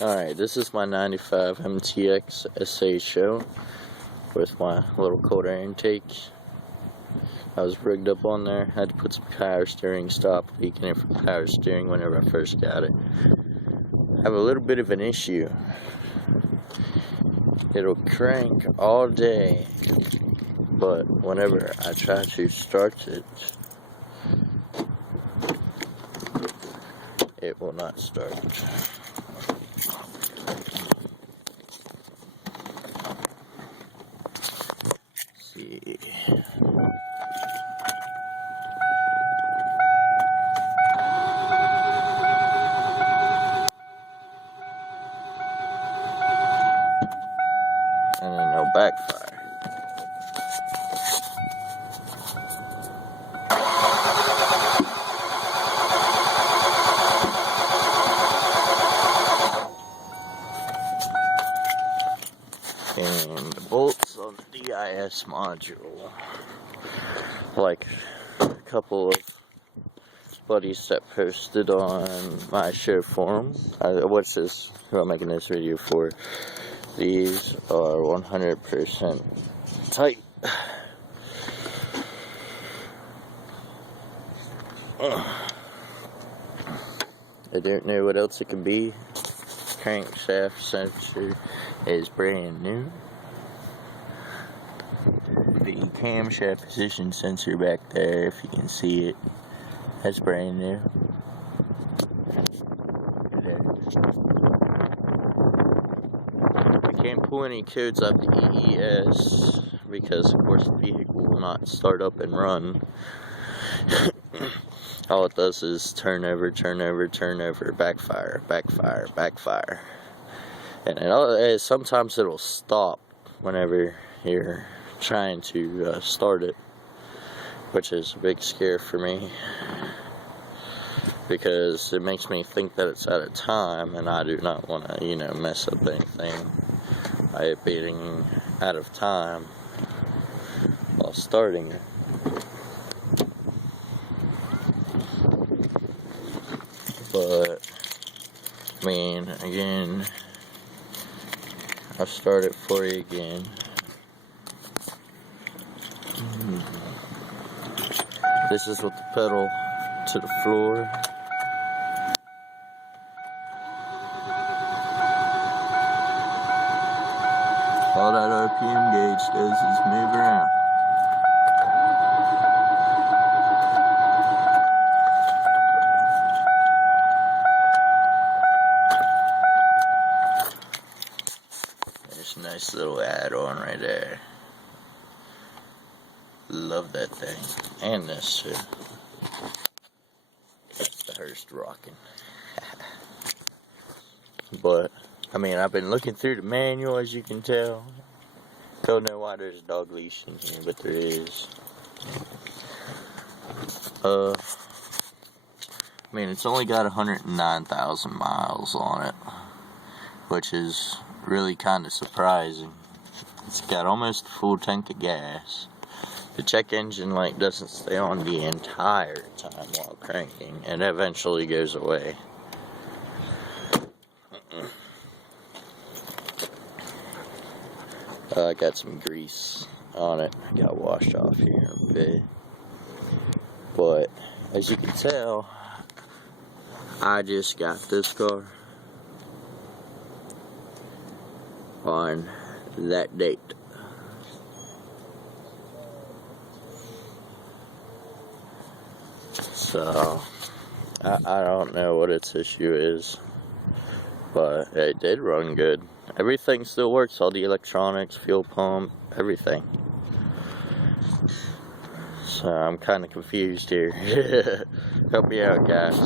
Alright, this is my 95 MTX SA show with my little cold air intake. I was rigged up on there. I had to put some power steering, stop leaking it from power steering whenever I first got it. I have a little bit of an issue. It'll crank all day, but whenever I try to start it, it will not start. See. And then no backfire. And the bolts on the DIS module, like a couple of buddies that posted on my show forum. What's this? Who I'm making this video for? These are 100% tight. I don't know what else it could be. Crankshaft sensor is brand new. The camshaft position sensor back there, if you can see it, that's brand new. I can't pull any codes up to EES because, of course, the vehicle will not start up and run. All it does is turn over, backfire, backfire, backfire. And sometimes it'll stop whenever you're trying to start it, which is a big scare for me because it makes me think that it's out of time, and I do not want to, mess up anything by it being out of time while starting it. But, again, I'll start it for you again. This is with the pedal to the floor. All that RPM gauge does is move around. There's a nice little add-on right there. Love that thing. And this too. That's the Hurst rocking. But, I've been looking through the manual, as you can tell. Don't know why there's a dog leash in here, but there is. It's only got 109,000 miles on it, which is really kind of surprising. It's got almost a full tank of gas. The check engine light doesn't stay on the entire time while cranking, and eventually goes away. I got some grease on it. I got washed off here a bit. But, as you can tell, I just got this car on that date. So, I don't know what its issue is, but it did run good. Everything still works, all the electronics, fuel pump, everything. So, I'm kind of confused here. Help me out, guys.